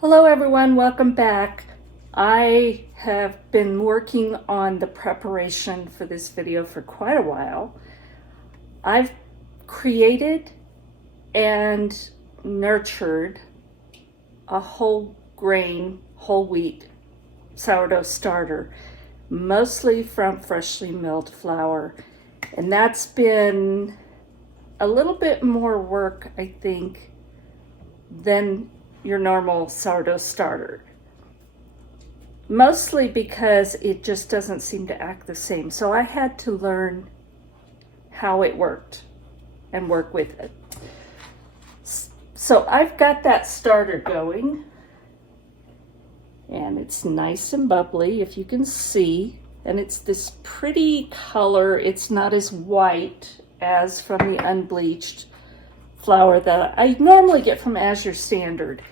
Hello everyone, welcome back. I have been working on the preparation for this video for quite a while. I've created and nurtured a whole grain, whole wheat sourdough starter, mostly from freshly milled flour. And that's been a little bit more work, I think, than your normal sourdough starter. Mostly because it just doesn't seem to act the same. So I had to learn how it worked and work with it. So I've got that starter going. And it's nice and bubbly, if you can see. And it's this pretty color. It's not as white as from the unbleached flour that I normally get from Azure Standard.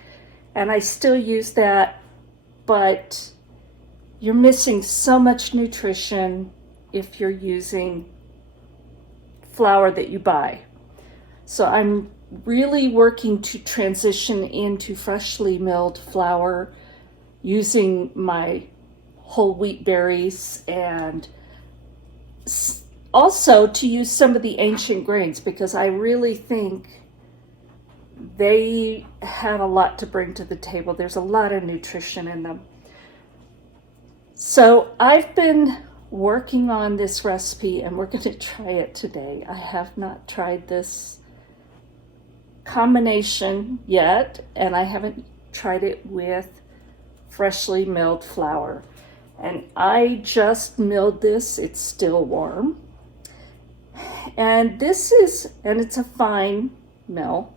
And I still use that, but you're missing so much nutrition if you're using flour that you buy. So I'm really working to transition into freshly milled flour using my whole wheat berries, and also to use some of the ancient grains, because I really think they have a lot to bring to the table. There's a lot of nutrition in them. So I've been working on this recipe and we're going to try it today. I have not tried this combination yet, and I haven't tried it with freshly milled flour. And I just milled this. It's still warm. And it's a fine mill.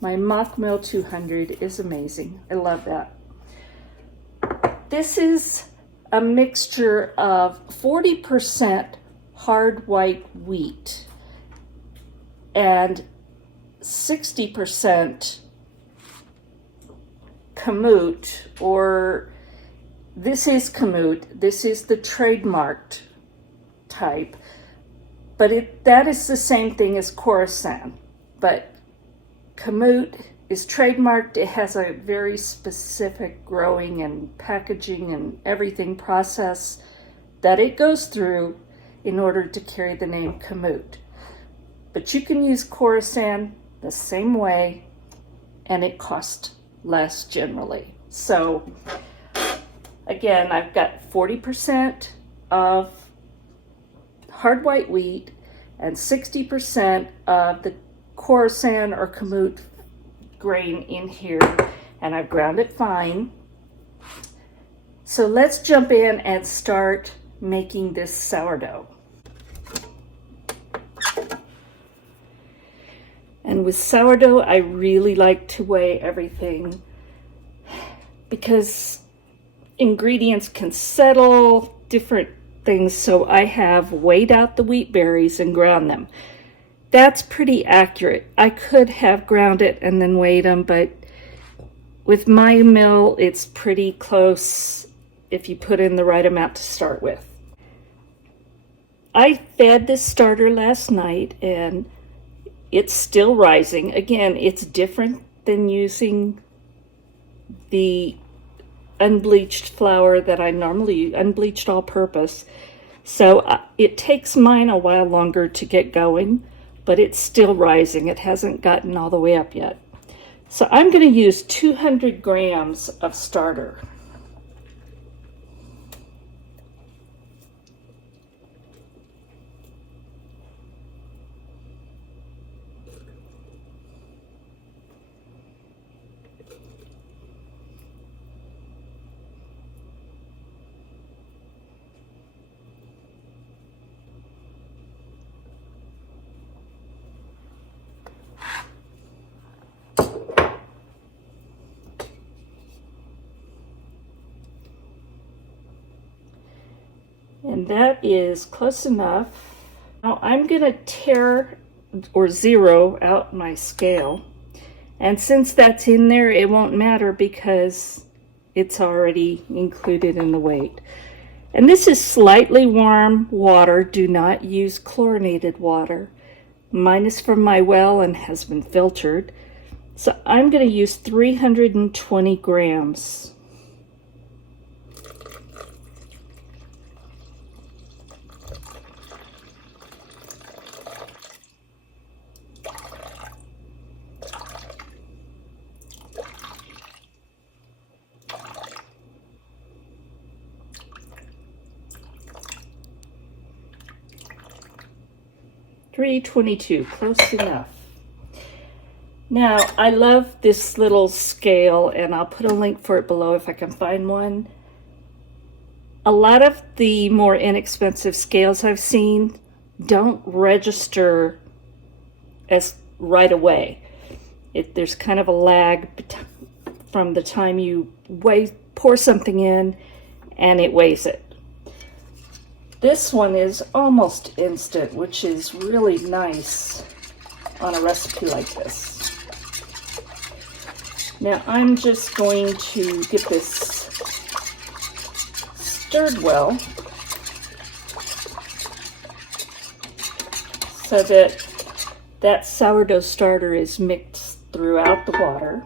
My Mock Mill 200 is amazing. I love that. This is a mixture of 40% hard white wheat and 60% Kamut, or this is Kamut. This is the trademarked type, but that is the same thing as Khorasan, but Kamut is trademarked. It has a very specific growing and packaging and everything process that it goes through in order to carry the name Kamut. But you can use Khorasan the same way, and it costs less generally. So again, I've got 40% of hard white wheat and 60% of the Khorasan or Kamut grain in here, and I've ground it fine. So let's jump in and start making this sourdough. And with sourdough, I really like to weigh everything because ingredients can settle, different things. So I have weighed out the wheat berries and ground them. That's pretty accurate. I could have ground it and then weighed them, but with my mill, it's pretty close if you put in the right amount to start with. I fed this starter last night and it's still rising. Again, it's different than using the unbleached flour that I normally use, unbleached all-purpose. So it takes mine a while longer to get going, but it's still rising. It hasn't gotten all the way up yet. So I'm going to use 200 grams of starter. And that is close enough. Now I'm going to tear or zero out my scale. And since that's in there, it won't matter because it's already included in the weight. And this is slightly warm water. Do not use chlorinated water. Mine is from my well and has been filtered. So I'm going to use 320 grams. $3.22, close enough. Now, I love this little scale, and I'll put a link for it below if I can find one. A lot of the more inexpensive scales I've seen don't register as right away. There's kind of a lag from the time you pour something in and it weighs it. This one is almost instant, which is really nice on a recipe like this. Now I'm just going to get this stirred well so that sourdough starter is mixed throughout the water.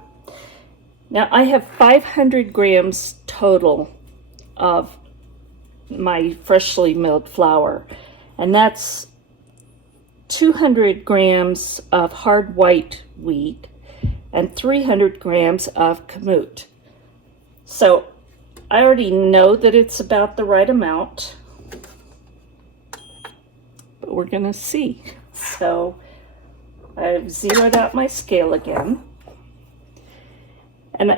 Now I have 500 grams total of my freshly milled flour, and that's 200 grams of hard white wheat and 300 grams of kamut. So I already know that it's about the right amount, but we're gonna see. So I've zeroed out my scale again, and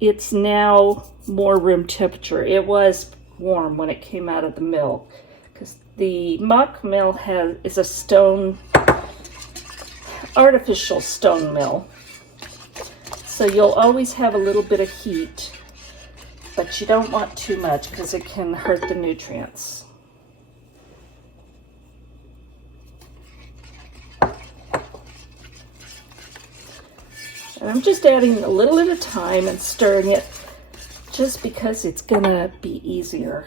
it's now more room temperature. It was warm when it came out of the mill, because the mock mill is a artificial stone mill. So you'll always have a little bit of heat, but you don't want too much because it can hurt the nutrients. And I'm just adding a little at a time and stirring it just because it's gonna be easier.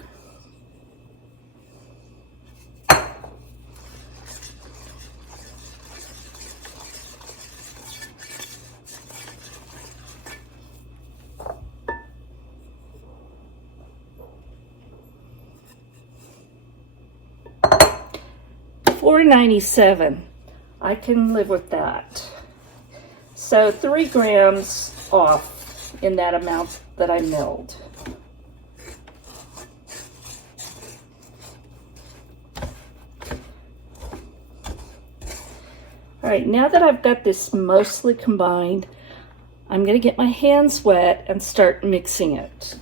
$4.97. I can live with that. So 3 grams off in that amount that I milled. All right, now that I've got this mostly combined, I'm going to get my hands wet and start mixing it.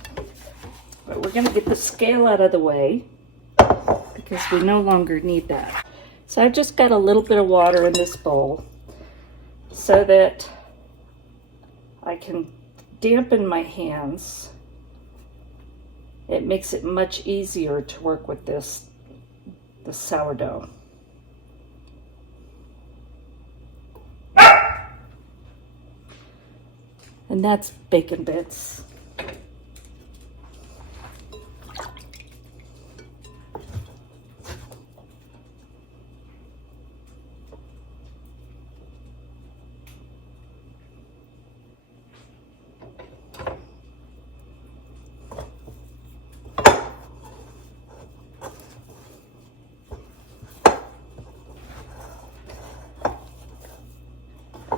But we're going to get the scale out of the way because we no longer need that. So I've just got a little bit of water in this bowl so that I can dampen my hands. It makes it much easier to work with the sourdough. And that's bacon bits.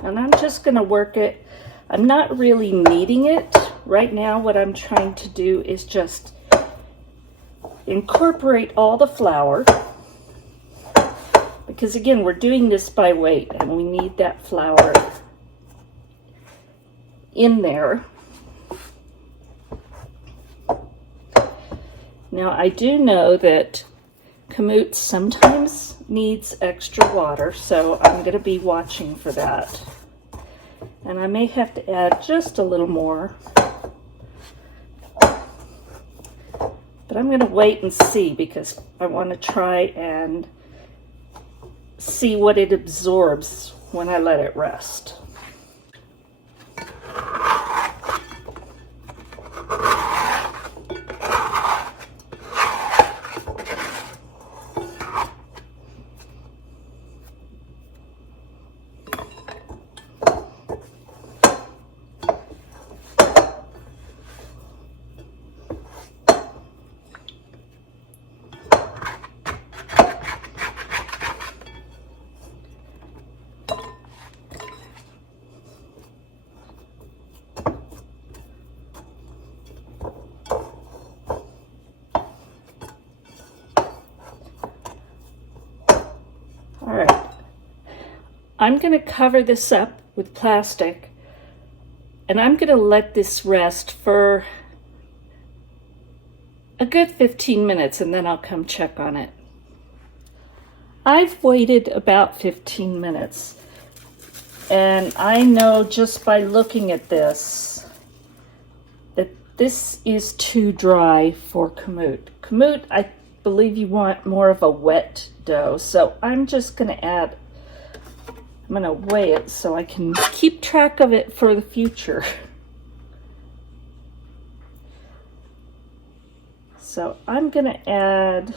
And I'm just going to work it. I'm not really kneading it. Right now what I'm trying to do is just incorporate all the flour. Because again, we're doing this by weight and we need that flour in there. Now I do know that kamut sometimes needs extra water, so I'm going to be watching for that. And I may have to add just a little more. But I'm going to wait and see because I want to try and see what it absorbs when I let it rest. All right, I'm going to cover this up with plastic, and I'm going to let this rest for a good 15 minutes, and then I'll come check on it. I've waited about 15 minutes, and I know just by looking at this that this is too dry for Kamut. Kamut, I believe you want more of a wet dough, so I'm just going to I'm going to weigh it so I can keep track of it for the future. So I'm going to add,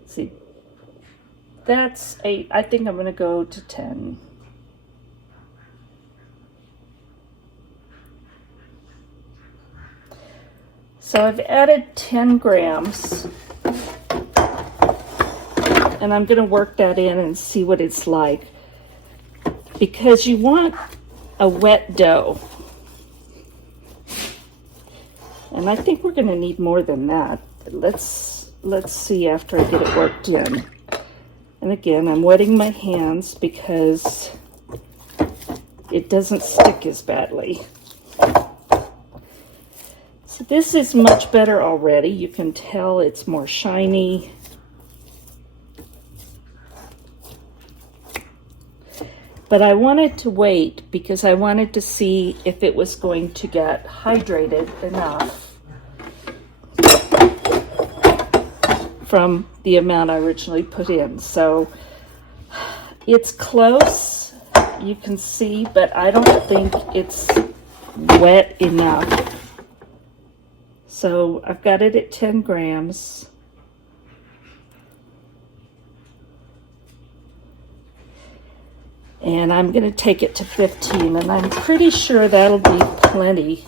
let's see, that's 8. I think I'm going to go to 10. So I've added 10 grams, and I'm going to work that in and see what it's like, because you want a wet dough. And I think we're going to need more than that. Let's see after I get it worked in. And again, I'm wetting my hands because it doesn't stick as badly. So this is much better already. You can tell it's more shiny. But I wanted to wait because I wanted to see if it was going to get hydrated enough from the amount I originally put in. So it's close, you can see, but I don't think it's wet enough. So I've got it at 10 grams. And I'm going to take it to 15, and I'm pretty sure that'll be plenty.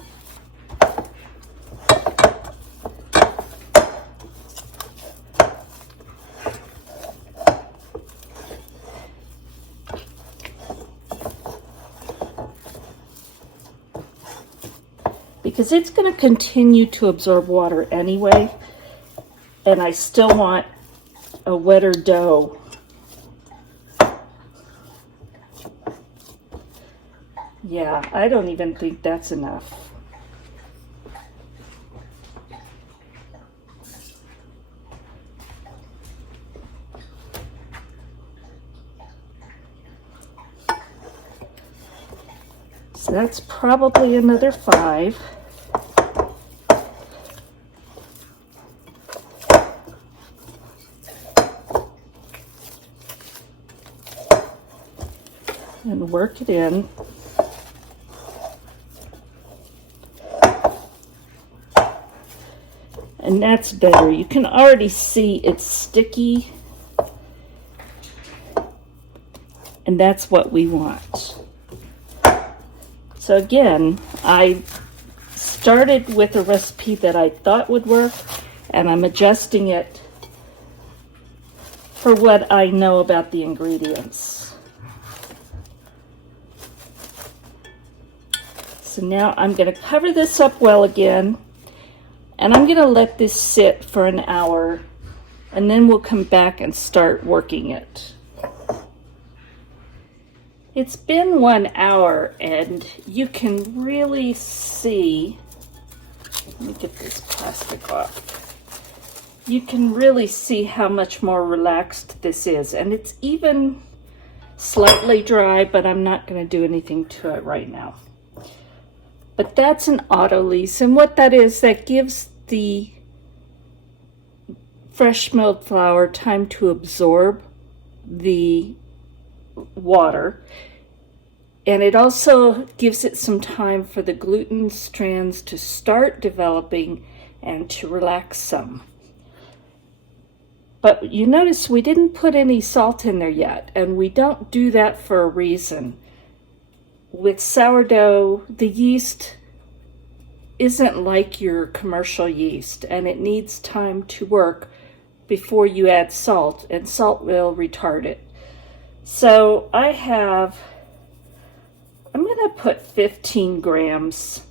Because it's going to continue to absorb water anyway, and I still want a wetter dough. Yeah, I don't even think that's enough. So that's probably another 5. And work it in. And that's better. You can already see it's sticky. And that's what we want. So again, I started with a recipe that I thought would work, and I'm adjusting it for what I know about the ingredients. So now I'm going to cover this up well again. And I'm going to let this sit for an hour, and then we'll come back and start working it. It's been 1 hour, and you can really see, let me get this plastic off. You can really see how much more relaxed this is, and it's even slightly dry, but I'm not going to do anything to it right now. But that's an Autolyse, and what that is, that gives the fresh milled flour time to absorb the water, and it also gives it some time for the gluten strands to start developing and to relax some. But you notice we didn't put any salt in there yet, and we don't do that for a reason. With sourdough, the yeast isn't like your commercial yeast, and it needs time to work before you add salt, and salt will retard it. So I'm going to put 15 grams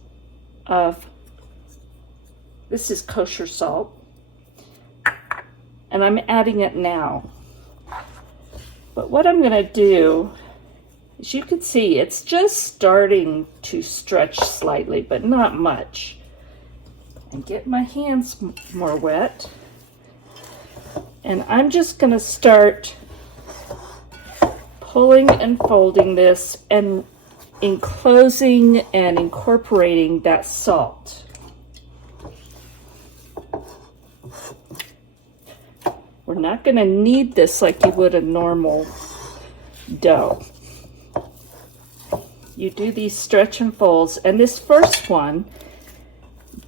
of, this is kosher salt, and I'm adding it now. But what I'm gonna do, as you can see, it's just starting to stretch slightly, but not much. And get my hands more wet. And I'm just gonna start pulling and folding this and enclosing and incorporating that salt. We're not gonna knead this like you would a normal dough. You do these stretch and folds, and this first one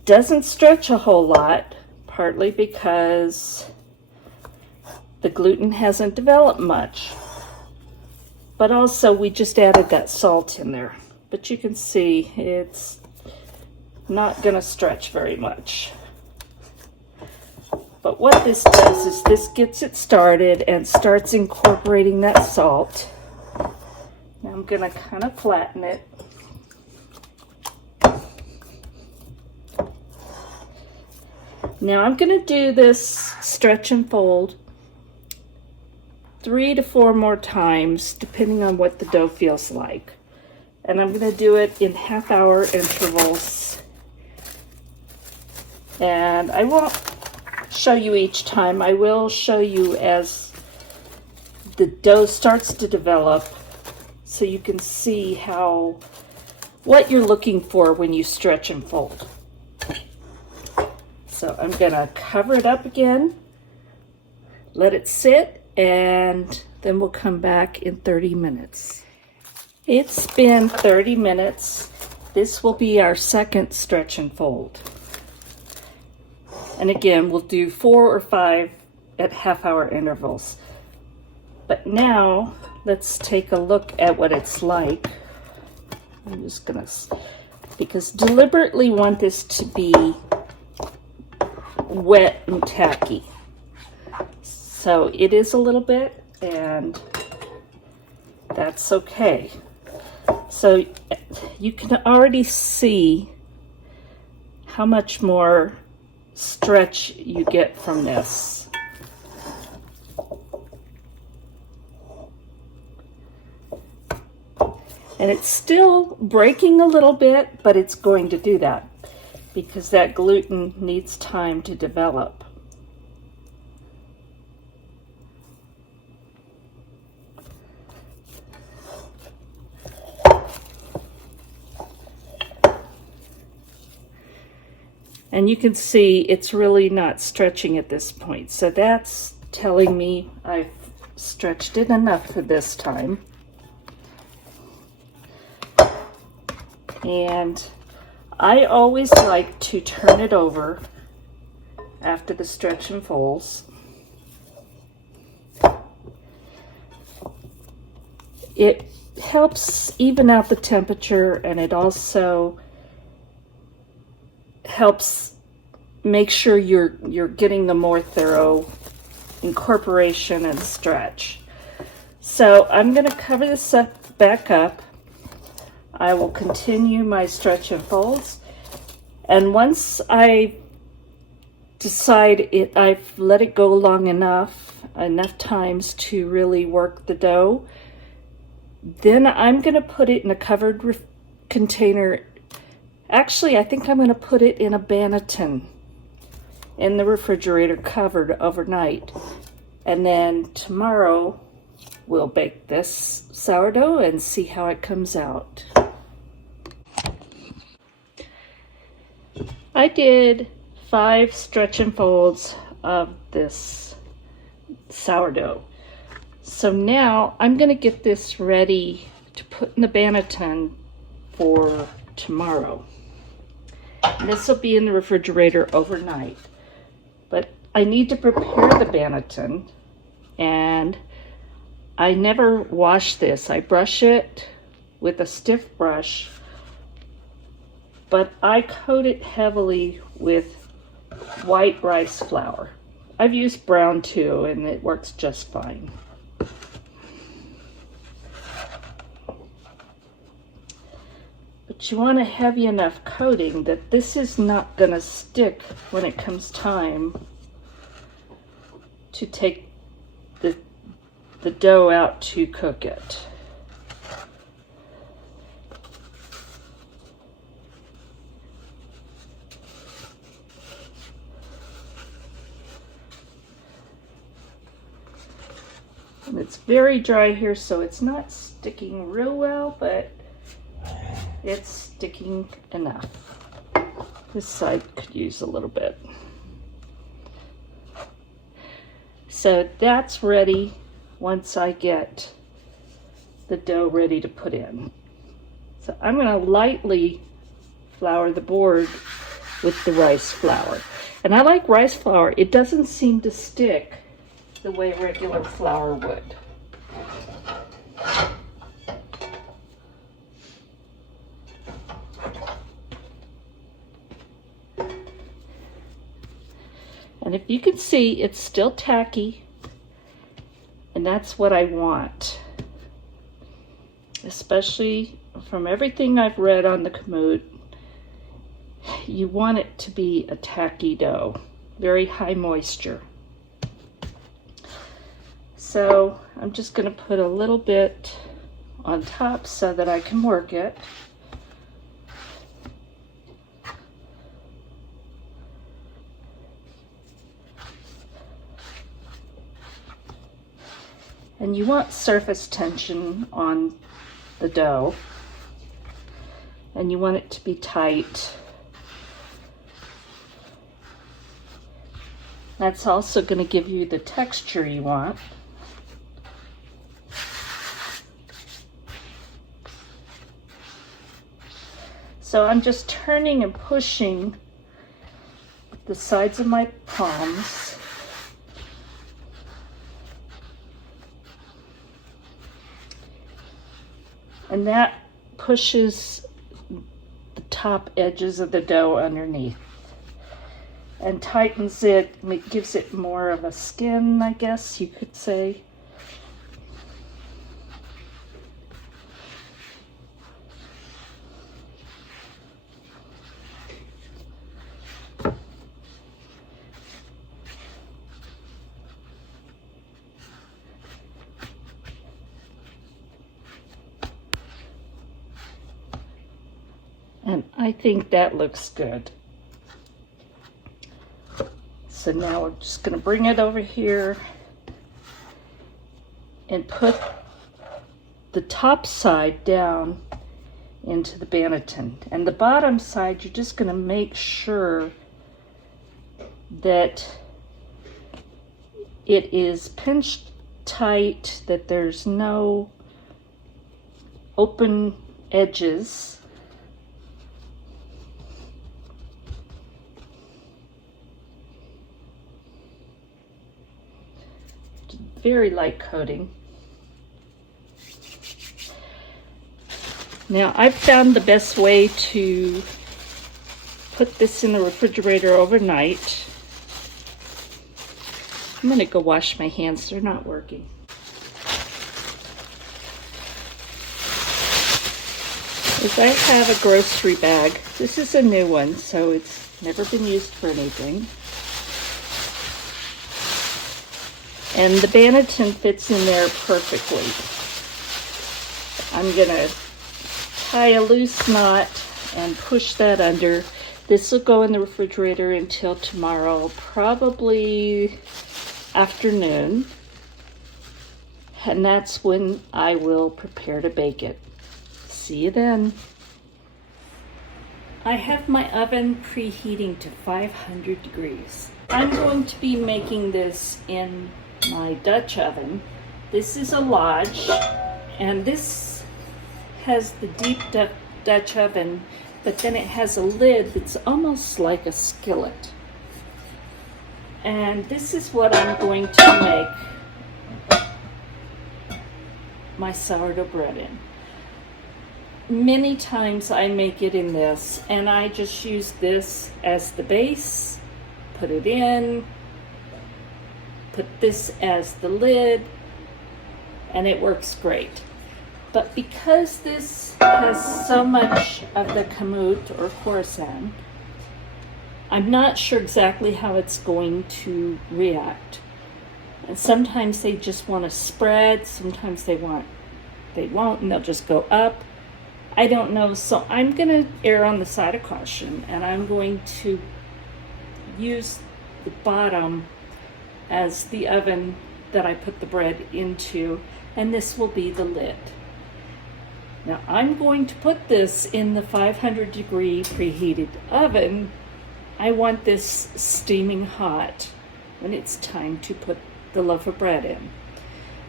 doesn't stretch a whole lot, partly because the gluten hasn't developed much, but also we just added that salt in there. But you can see it's not gonna stretch very much. But what this does is this gets it started and starts incorporating that salt. Now I'm gonna kind of flatten it. Now I'm gonna do this stretch and fold 3 to 4 more times, depending on what the dough feels like. And I'm gonna do it in half-hour intervals. And I won't show you each time. I will show you as the dough starts to develop, so you can see what you're looking for when you stretch and fold. So I'm gonna cover it up again, let it sit, and then we'll come back in 30 minutes. It's been 30 minutes. This will be our second stretch and fold. And again, we'll do 4 or 5 at half-hour intervals. But now, let's take a look at what it's like. I'm just gonna, because deliberately want this to be wet and tacky. So it is a little bit, and that's okay. So you can already see how much more stretch you get from this. And it's still breaking a little bit, but it's going to do that because that gluten needs time to develop. And you can see it's really not stretching at this point. So that's telling me I've stretched it enough for this time. And I always like to turn it over after the stretch and folds. It helps even out the temperature, and it also helps make sure you're getting the more thorough incorporation and stretch. So I'm going to cover this back up. I will continue my stretch and folds, and once I decide I've let it go long enough times to really work the dough, then I'm going to put it in a covered container. Actually, I think I'm going to put it in a banneton in the refrigerator, covered overnight. And then tomorrow we'll bake this sourdough and see how it comes out. I did 5 stretch and folds of this sourdough. So now I'm going to get this ready to put in the banneton for tomorrow. This will be in the refrigerator overnight. But I need to prepare the banneton, and I never wash this. I brush it with a stiff brush, but I coat it heavily with white rice flour. I've used brown too, and it works just fine. But you want a heavy enough coating that this is not going to stick when it comes time to take the dough out to cook it. And it's very dry here, so it's not sticking real well, but it's sticking enough. This side could use a little bit. So that's ready once I get the dough ready to put in. So I'm going to lightly flour the board with the rice flour. And I like rice flour. It doesn't seem to stick the way regular flour would. And if you can see, it's still tacky, and that's what I want. Especially from everything I've read on the Kamut, you want it to be a tacky dough, very high moisture. So I'm just going to put a little bit on top so that I can work it. And you want surface tension on the dough, and you want it to be tight. That's also going to give you the texture you want. So I'm just turning and pushing the sides of my palms. And that pushes the top edges of the dough underneath and tightens it. It gives it more of a skin, I guess you could say. And I think that looks good. So now we're just going to bring it over here and put the top side down into the banneton. And the bottom side, you're just going to make sure that it is pinched tight, that there's no open edges. Very light coating. Now I've found the best way to put this in the refrigerator overnight. I'm gonna go wash my hands, they're not working. Is I have a grocery bag. This is a new one, so it's never been used for anything. And the banneton fits in there perfectly. I'm gonna tie a loose knot and push that under. This will go in the refrigerator until tomorrow, probably afternoon. And that's when I will prepare to bake it. See you then. I have my oven preheating to 500 degrees. I'm going to be making this in my Dutch oven. This is a Lodge, and this has the deep Dutch oven, but then it has a lid that's almost like a skillet. And this is what I'm going to make my sourdough bread in. Many times I make it in this, and I just use this as the base, put it in, put this as the lid, and it works great. But because this has so much of the Kamut or Khorasan, I'm not sure exactly how it's going to react. And sometimes they just want to spread, sometimes they won't, and they'll just go up. I don't know, so I'm going to err on the side of caution, and I'm going to use the bottom as the oven that I put the bread into, and this will be the lid. Now I'm going to put this in the 500-degree preheated oven. I want this steaming hot when it's time to put the loaf of bread in.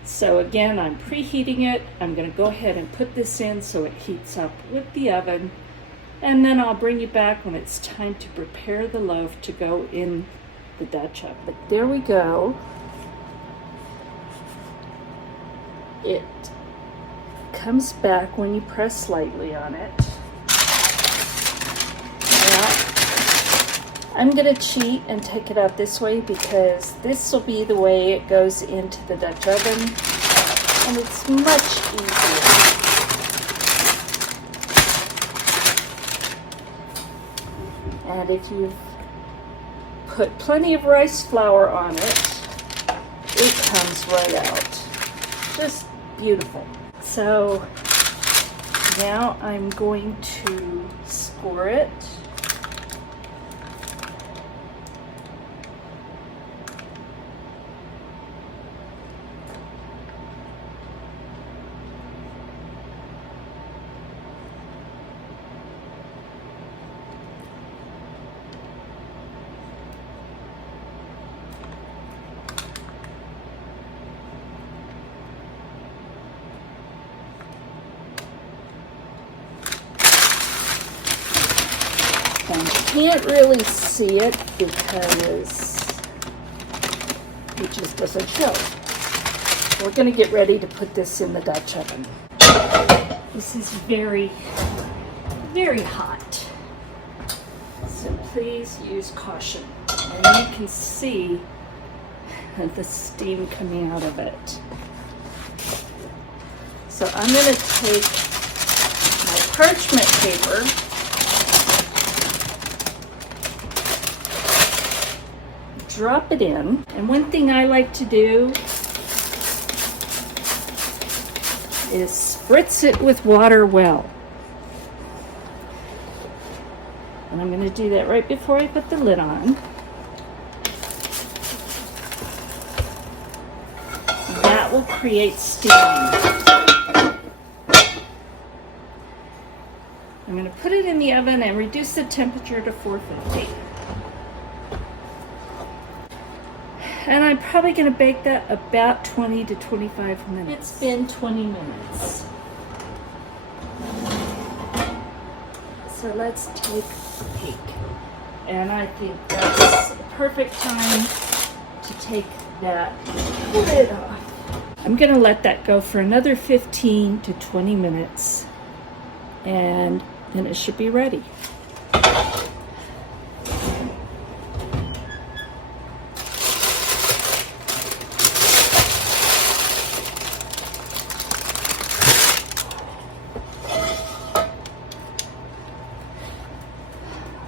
So again, I'm preheating it. I'm going to go ahead and put this in so it heats up with the oven, and then I'll bring you back when it's time to prepare the loaf to go in the Dutch oven. There we go. It comes back when you press lightly on it. Now, I'm going to cheat and take it out this way because this will be the way it goes into the Dutch oven, and it's much easier. And if you've put plenty of rice flour on it, it comes right out. Just beautiful. So now I'm going to score it. Can't really see it because it just doesn't show. We're going to get ready to put this in the Dutch oven. This is very, very hot, so please use caution. And you can see the steam coming out of it. So I'm going to take my parchment paper, drop it in, and one thing I like to do is spritz it with water well. And I'm going to do that right before I put the lid on. That will create steam. I'm going to put it in the oven and reduce the temperature to 450. And I'm probably going to bake that about 20 to 25 minutes. It's been 20 minutes. So let's take a peek. And I think that's a perfect time to take that lid off. I'm going to let that go for another 15 to 20 minutes. And then it should be ready.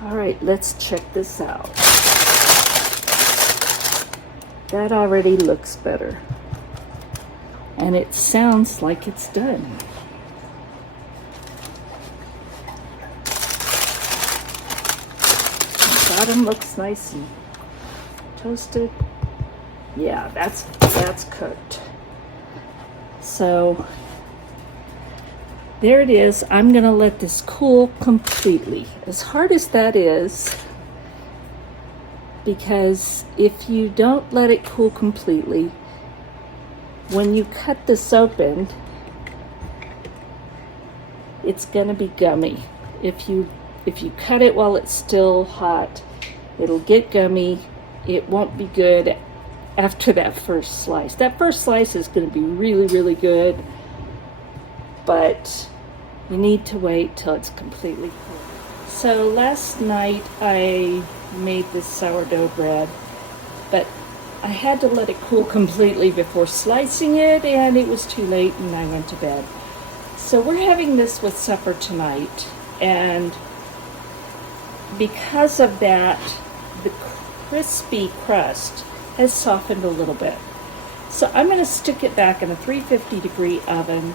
All right, let's check this out. That already looks better. And it sounds like it's done. The bottom looks nice and toasted. Yeah, that's cooked. So there it is. I'm going to let this cool completely. As hard as that is, because if you don't let it cool completely, when you cut this open, it's going to be gummy. If you cut it while it's still hot, it'll get gummy. It won't be good after that first slice. That first slice is going to be really, really good, but you need to wait till it's completely cool. So last night I made this sourdough bread, but I had to let it cool completely before slicing it, and it was too late and I went to bed. So we're having this with supper tonight, and because of that, the crispy crust has softened a little bit. So I'm going to stick it back in a 350-degree oven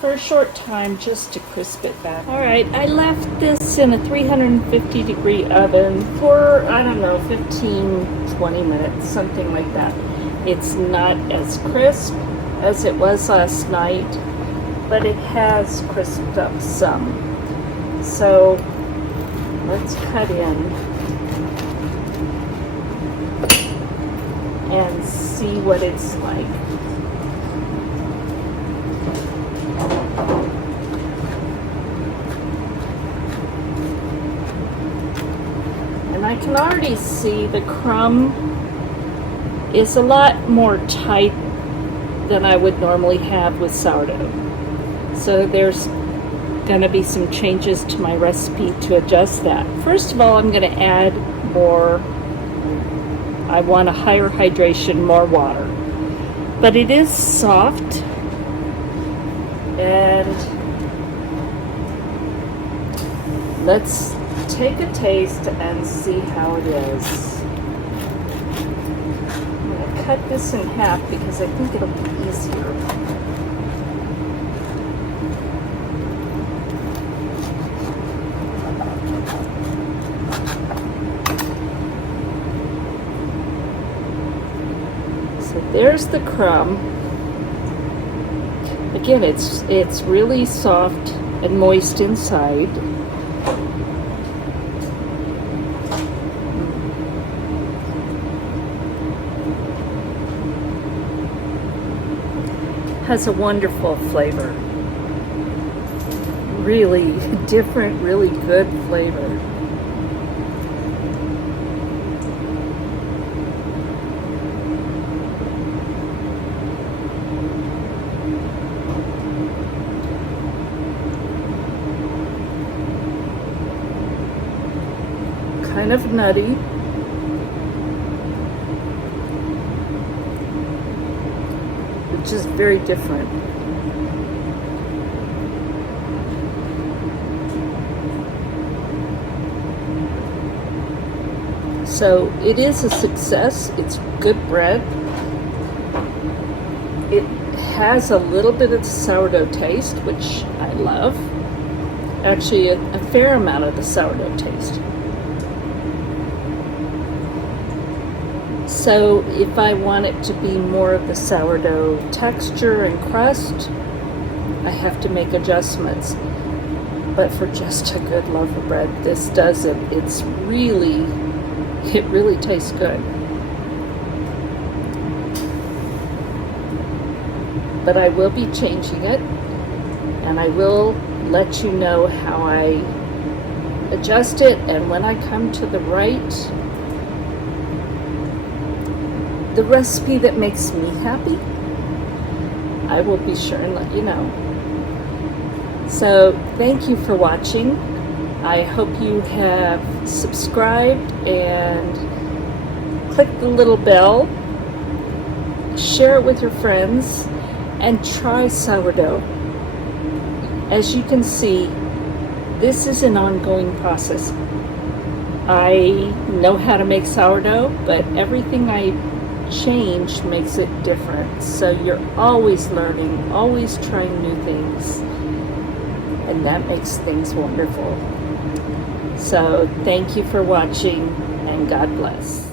for a short time just to crisp it back. All right, I left this in a 350-degree oven for, I don't know, 15, 20 minutes, something like that. It's not as crisp as it was last night, but it has crisped up some. So let's cut in and see what it's like. And I can already see the crumb is a lot more tight than I would normally have with sourdough. So there's going to be some changes to my recipe to adjust that. First of all, I'm going to add more. I want a higher hydration, more water. But it is soft, and let's take a taste and see how it is. I'm going to cut this in half because I think it'll be easier. So there's the crumb. Again, it's really soft and moist inside. Has a wonderful flavor. Really different, really good flavor. Kind of nutty. Which is very different. So it is a success. It's good bread. It has a little bit of sourdough taste, which I love. Actually, a fair amount of the sourdough taste. So if I want it to be more of the sourdough texture and crust, I have to make adjustments. But for just a good loaf of bread, this does it. It really tastes good. But I will be changing it, and I will let you know how I adjust it, and when I come to the recipe that makes me happy, I will be sure and let you know. So thank you for watching. I hope you have subscribed and click the little bell, share it with your friends, and try sourdough. As you can see, this is an ongoing process. I know how to make sourdough, but everything I change makes it different. So you're always learning, always trying new things, and that makes things wonderful. So thank you for watching, and God bless.